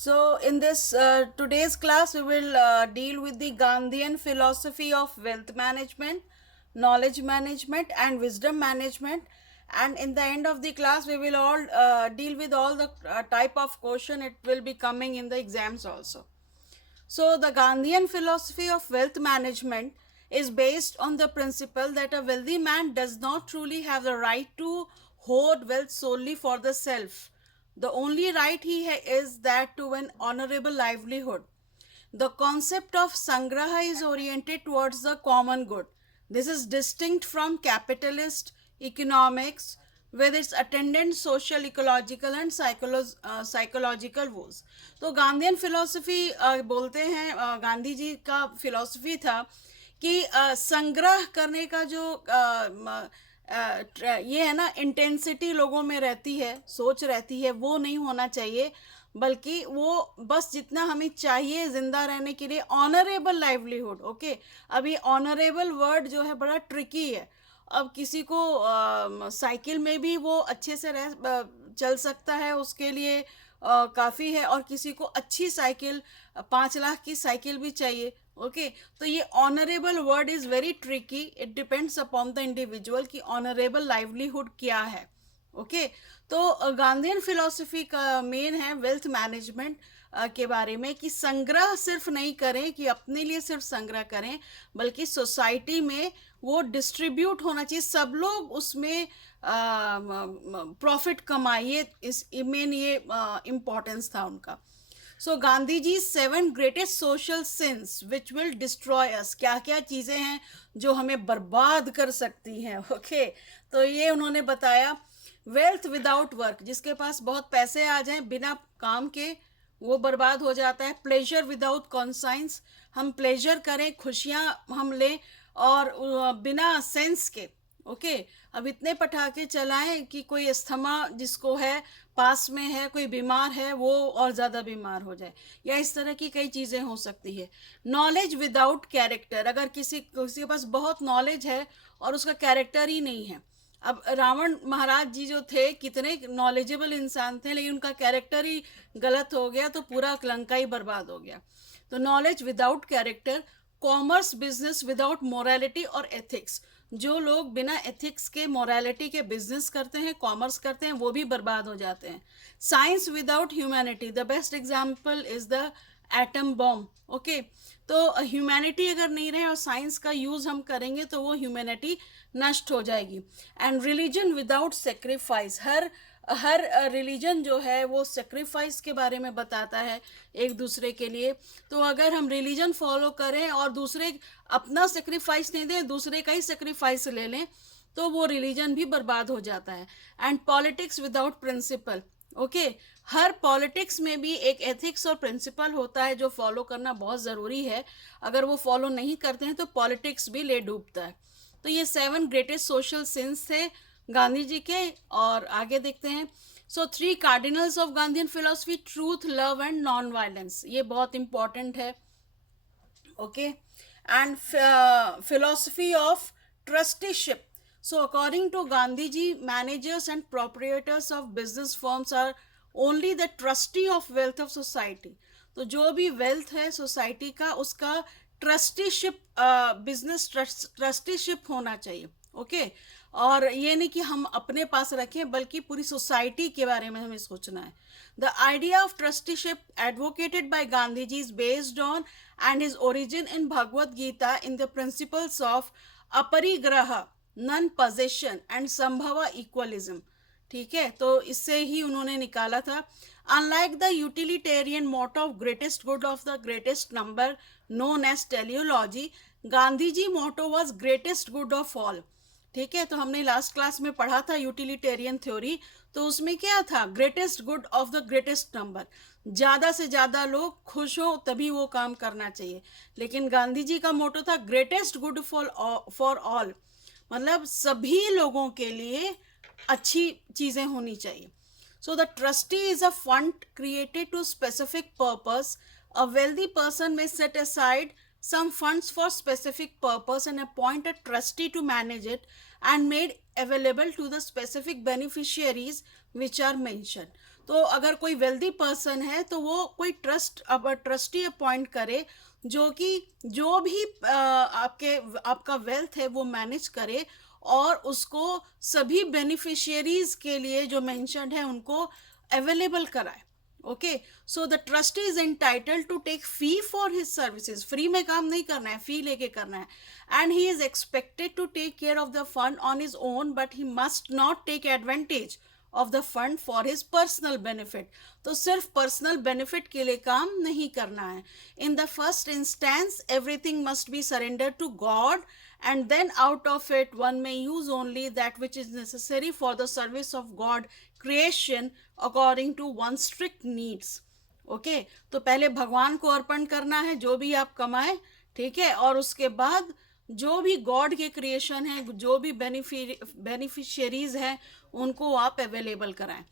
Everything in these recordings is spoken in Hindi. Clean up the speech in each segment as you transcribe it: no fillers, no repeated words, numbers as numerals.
So, in this today's class, we will deal with the Gandhian philosophy of wealth management, knowledge management, and wisdom management. And in the end of the class, we will all deal with all the type of question it will be coming in the exams also. So, the Gandhian philosophy of wealth management is based on the principle that a wealthy man does not truly have the right to hoard wealth solely for the self. The only right is that to an honorable livelihood. The concept of Sangraha is oriented towards the common good. This is distinct from capitalist economics with its attendant social, ecological and psychological woes. तो गांधीयन फिलोसफी बोलते हैं, गांधी जी का फिलोसफी था कि संग्रह करने का जो ये है ना इंटेंसिटी लोगों में रहती है, सोच रहती है, वो नहीं होना चाहिए, बल्कि वो बस जितना हमें चाहिए जिंदा रहने के लिए ऑनरेबल लाइवलीहुड. ओके, अब ये ऑनरेबल वर्ड जो है बड़ा ट्रिकी है. अब किसी को साइकिल में भी वो अच्छे से चल सकता है, उसके लिए काफ़ी है, और किसी को अच्छी साइकिल 5 लाख की साइकिल भी चाहिए. ओके, तो ये honourable word is very tricky. It depends upon the individual कि ऑनरेबल लाइवलीहुड क्या है. ओके, तो गांधीयन फिलॉसफी का मेन है वेल्थ मैनेजमेंट के बारे में कि संग्रह सिर्फ नहीं करें कि अपने लिए सिर्फ संग्रह करें, बल्कि सोसाइटी में वो डिस्ट्रीब्यूट होना चाहिए, सब लोग उसमें प्रॉफिट कमाइए. इस मेन ये इम्पोर्टेंस था उनका. So Gandhi ji 7 greatest social sins which will destroy us, क्या क्या चीज़ें हैं जो हमें बर्बाद कर सकती हैं. ओके, तो ये उन्होंने बताया. वेल्थ विदाउट वर्क, जिसके पास बहुत पैसे आ जाएं बिना काम के वो बर्बाद हो जाता है. प्लेजर विदाउट कॉन्साइंस, हम प्लेजर करें, खुशियाँ हम लें और बिना सेंस के. ओके, अब इतने पटाखे चलाएं कि कोई अस्थमा जिसको है पास में है, कोई बीमार है, वो और ज़्यादा बीमार हो जाए, या इस तरह की कई चीज़ें हो सकती है. नॉलेज विदाउट कैरेक्टर, अगर किसी के पास बहुत नॉलेज है और उसका कैरेक्टर ही नहीं है. अब रावण महाराज जी जो थे कितने नॉलेजेबल इंसान थे, लेकिन उनका कैरेक्टर ही गलत हो गया तो पूरा लंका ही बर्बाद हो गया. तो knowledge without character. Commerce business without morality और एथिक्स, जो लोग बिना एथिक्स के मोरालिटी के बिजनेस करते हैं, कॉमर्स करते हैं, वो भी बर्बाद हो जाते हैं. Science without humanity, the best example is the atom bomb. Okay, तो ह्यूमैनिटी अगर नहीं रहे और साइंस का यूज़ हम करेंगे तो वो ह्यूमैनिटी नष्ट हो जाएगी. And religion without sacrifice, her her religion जो है वो सेक्रीफाइस के बारे में बताता है एक दूसरे के लिए. तो अगर हम रिलीजन फॉलो करें और दूसरे अपना सेक्रीफाइस नहीं दें, दूसरे का ही सेक्रीफाइस ले लें, तो वो रिलीजन भी बर्बाद हो जाता है. And politics without principle. Okay, हर पॉलिटिक्स में भी एक एथिक्स और प्रिंसिपल होता है जो फॉलो करना बहुत ज़रूरी है. अगर वो फॉलो नहीं करते हैं तो पॉलिटिक्स भी ले डूबता है. तो ये 7 ग्रेटेस्ट सोशल सिंस थे गांधी जी के. और आगे देखते हैं. सो 3 cardinals of Gandhian philosophy, truth, love and non violence, ये बहुत इंपॉर्टेंट है. Okay, and philosophy of trusteeship. So, according to Gandhiji, managers and proprietors of business firms are only the trustee of wealth of society. तो जो भी वेल्थ है सोसाइटी का, उसका ट्रस्टीशिप, बिजनेस ट्रस्टीशिप होना चाहिए. ओके, और ये नहीं कि हम अपने पास रखें, बल्कि पूरी सोसाइटी के बारे में हमें सोचना है. The idea of trusteeship advocated by Gandhi ji is based on and is origin in Bhagavad Gita in the principles of aparigraha, non possession and sambhava equalism. ठीक है, तो इससे ही उन्होंने निकाला था. Unlike the utilitarian motto of greatest good of the greatest number known as teleology, Gandhi ji motto was greatest good of all. ठीक है, तो हमने लास्ट क्लास में पढ़ा था यूटिलिटेरियन थ्योरी. तो उसमें क्या था? Greatest good of the greatest number, ज़्यादा से ज़्यादा लोग खुश हो तभी वो काम करना चाहिए. लेकिन गांधी जी का मोटो था ग्रेटेस्ट गुड फॉर ऑल, मतलब सभी लोगों के लिए अच्छी चीज़ें होनी चाहिए. So the trustee is a fund created to specific purpose. A wealthy person may set aside some funds for specific purpose and appoint a trustee to manage it and made available to the specific beneficiaries which are mentioned. तो अगर कोई वेल्दी पर्सन है तो वो कोई ट्रस्टी अपॉइंट करे, जो कि जो भी आपका वेल्थ है वो मैनेज करे, और उसको सभी बेनिफिशियरीज के लिए जो मेंशन्ड है उनको अवेलेबल कराए. Okay, so the trustee is entitled to take fee for his services. Free में काम नहीं करना है, फी लेके करना है. And he is expected to take care of the fund on his own, but he must not take advantage of the fund for his personal benefit. तो सिर्फ पर्सनल बेनिफिट के लिए काम नहीं करना है. In the first instance everything must be surrender to God, and then out of it one may use only that which is necessary for the service of God creation according to one's strict needs. Okay, तो पहले भगवान को अर्पण करना है जो भी आप कमाए, ठीक है, और उसके बाद जो भी गॉड के क्रिएशन है, जो भी बेनिफिशियरीज हैं, उनको आप अवेलेबल कराएं.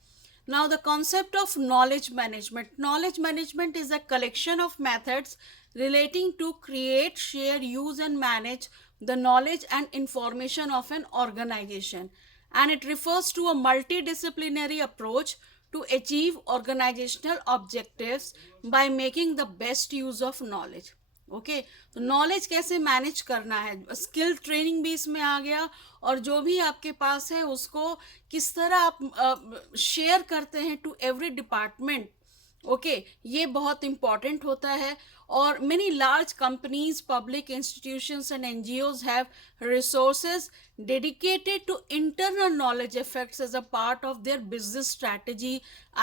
Now, the concept of knowledge management. Knowledge management is a collection of methods relating to create, share, use, and manage the knowledge and information of an organization. And it refers to a multidisciplinary approach to achieve organizational objectives by making the best use of knowledge. Okay, तो नॉलेज कैसे मैनेज करना है, स्किल ट्रेनिंग भी इसमें आ गया, और जो भी आपके पास है उसको किस तरह आप शेयर करते हैं टू एवरी डिपार्टमेंट. ओके, ये बहुत इम्पॉर्टेंट होता है. और many large companies, public institutions and NGOs have resources dedicated to internal knowledge effects as a part of their business strategy,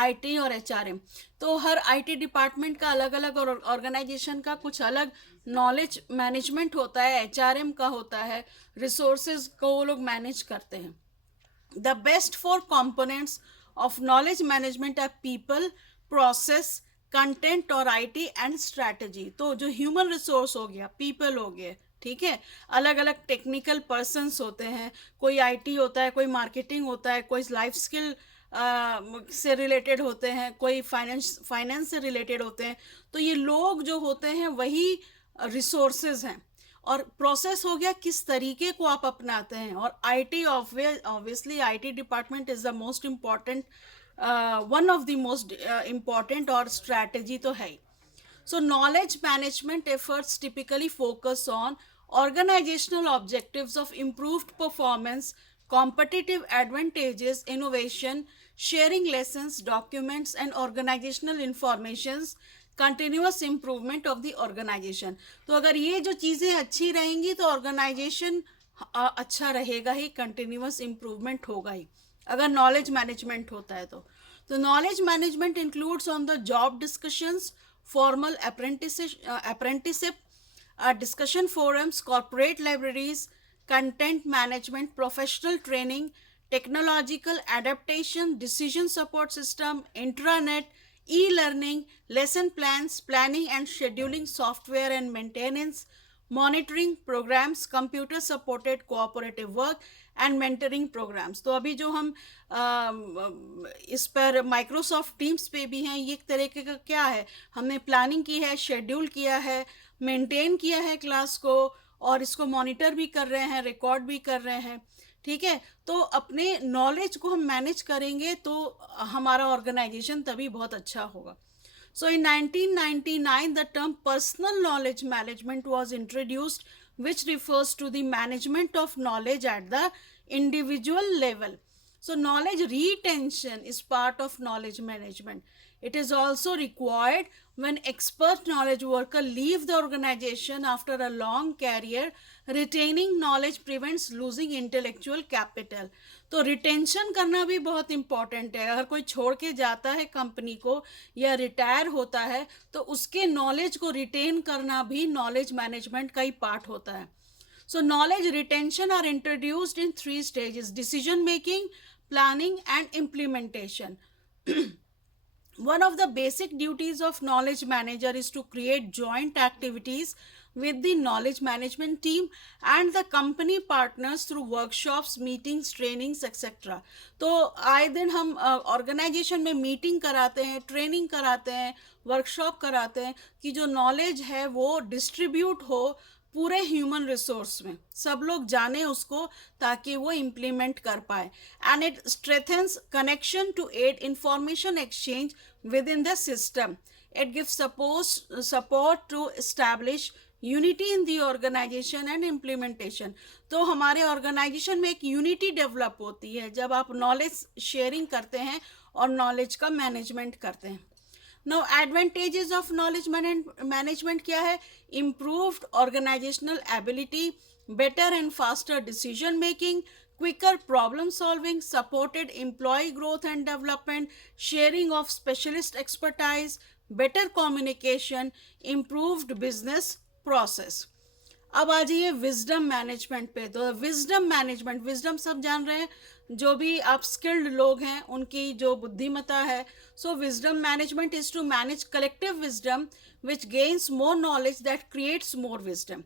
IT और HRM. तो हर IT डिपार्टमेंट का अलग अलग, और ऑर्गेनाइजेशन का कुछ अलग नॉलेज मैनेजमेंट होता है, HRM का होता है, रिसोर्सेज को वो लोग मैनेज करते हैं. The best four components of knowledge management are people, process, content और IT एंड स्ट्रैटेजी. तो जो ह्यूमन रिसोर्स हो गया, पीपल हो गए, ठीक है, अलग अलग टेक्निकल पर्सन्स होते हैं, कोई IT होता है, कोई मार्केटिंग होता है, कोई लाइफ स्किल से रिलेटेड होते हैं, कोई फाइनेंस से रिलेटेड होते हैं. तो ये लोग जो होते हैं वही रिसोर्सेज हैं. और प्रोसेस हो गया किस तरीके को आप अपनाते हैं. और IT obviously IT department is the most important, one of the most important, और स्ट्रैटेजी तो है ही. So knowledge management efforts typically focus on organizational objectives of improved performance, competitive advantages, innovation, sharing lessons, documents, and organizational informations, continuous improvement of the organization. तो अगर ये जो चीज़ें अच्छी रहेंगी तो ऑर्गेनाइजेशन अच्छा रहेगा ही, कंटिन्यूस इम्प्रूवमेंट होगा ही, अगर नॉलेज मैनेजमेंट होता है तो. तो knowledge management includes on the job discussions, formal apprenticeship, discussion forums, corporate libraries, content management, professional training, technological adaptation, decision support system, intranet, e-learning, lesson plans, planning and scheduling, software and maintenance, monitoring programs, computer supported cooperative work and mentoring programmes. तो अभी जो हम इस पर माइक्रोसॉफ्ट टीम्स पे भी हैं, ये एक तरीके का क्या है, हमने प्लानिंग की है, शेड्यूल किया है, मेंटेन किया है क्लास को, और इसको मॉनिटर भी कर रहे हैं, रिकॉर्ड भी कर रहे हैं, ठीक है. तो अपने नॉलेज को हम मैनेज करेंगे तो हमारा ऑर्गेनाइजेशन तभी बहुत अच्छा होगा. So in 1999, the term personal knowledge management was introduced, which refers to the management of knowledge at the individual level. So knowledge retention is part of knowledge management. It is also required when expert knowledge worker leave the organization after a long career. Retaining knowledge prevents losing intellectual capital. तो रिटेंशन करना भी बहुत इम्पॉर्टेंट है. अगर कोई छोड़ के जाता है कंपनी को या रिटायर होता है तो उसके नॉलेज को रिटेन करना भी नॉलेज मैनेजमेंट का ही पार्ट होता है. So knowledge retention are introduced in 3 stages: decision making, planning and implementation. One of the basic duties of knowledge manager is to create joint activities with the knowledge management team and the company partners through workshops, meetings, trainings, etc. तो आए दिन हम ऑर्गेनाइजेशन में मीटिंग कराते हैं, ट्रेनिंग कराते हैं, वर्कशॉप कराते हैं कि जो नॉलेज है वो डिस्ट्रीब्यूट हो पूरे ह्यूमन रिसोर्स में सब लोग जाने उसको, ताकि वो इम्प्लीमेंट कर पाए. And it strengthens connection to aid information exchange within the system. It gives support to establish unity in the organization and implementation. तो हमारे ऑर्गेनाइजेशन में एक यूनिटी डेवलप होती है जब आप नॉलेज शेयरिंग करते हैं और नॉलेज का मैनेजमेंट करते हैं. Now advantages of knowledge management क्या है? Improved organizational ability, better and faster decision making, quicker problem solving, supported employee growth and development, sharing of specialist expertise, better communication, improved business process. अब आ जाइए विजडम मैनेजमेंट पे. तो विजडम मैनेजमेंट, विजडम सब जान रहे हैं, जो भी आप स्किल्ड लोग हैं उनकी जो बुद्धिमत्ता है. So wisdom management is to manage collective wisdom which gains more knowledge that creates more wisdom.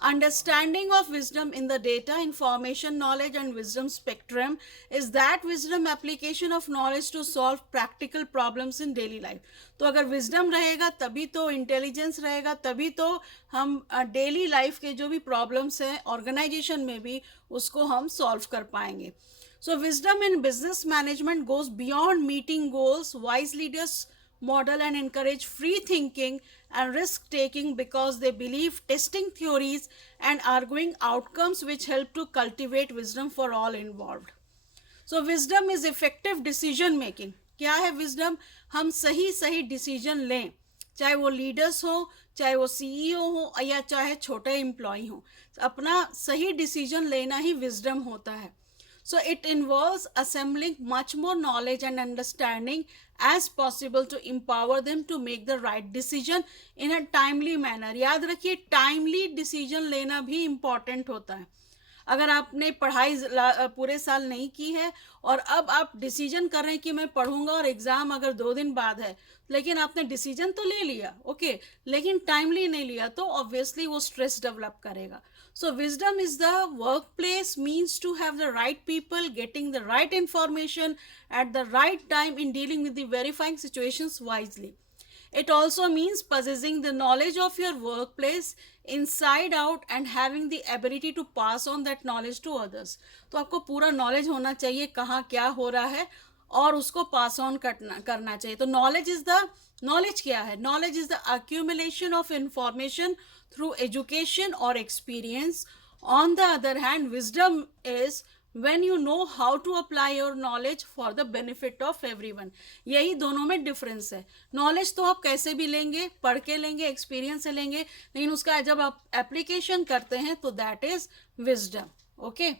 Understanding of wisdom in the data, information, knowledge and wisdom spectrum is that wisdom application of knowledge to solve practical problems in daily life. तो अगर wisdom रहेगा तभी तो intelligence रहेगा, तभी तो हम daily life के जो भी problems हैं organization में भी उसको हम solve कर पाएंगे. So wisdom in business management goes beyond meeting goals. Wise leaders model and encourage free thinking and risk taking because they believe testing theories and arguing outcomes which help to cultivate wisdom for all involved. So wisdom is effective decision making. क्या है wisdom? हम सही सही decision लें, चाहे वो लीडर्स हो, चाहे वो सीईओ हो या चाहे छोटे एम्प्लॉय हो. अपना सही डिसीजन लेना ही विजडम होता है. So it involves assembling much more knowledge and understanding as possible to empower them to make the right decision in a timely manner. याद रखिए timely decision लेना भी important होता है. अगर आपने पढ़ाई पूरे साल नहीं की है और अब आप डिसीजन कर रहे हैं कि मैं पढ़ूंगा और एग्ज़ाम अगर 2 दिन बाद है, लेकिन आपने डिसीजन तो ले लिया, ओके, लेकिन टाइमली नहीं लिया, तो ऑब्वियसली वो स्ट्रेस डेवलप करेगा. So wisdom is the workplace means to have the right people getting the right information at the right time in dealing with the verifying situations wisely. It also means possessing the knowledge of your workplace inside out and having the ability to pass on that knowledge to others. तो आपको पूरा knowledge होना चाहिए कहाँ क्या हो रहा है और उसको pass on करना चाहिए. तो knowledge क्या है? Knowledge is the accumulation of information through education or experience. On the other hand, wisdom is when you know how to apply your knowledge for the benefit of everyone. यही दोनों में डिफरेंस है. नॉलेज तो आप कैसे भी लेंगे, पढ़ के लेंगे, एक्सपीरियंस से लेंगे, लेकिन उसका जब आप एप्लीकेशन करते हैं तो दैट इज विजडम. ओके.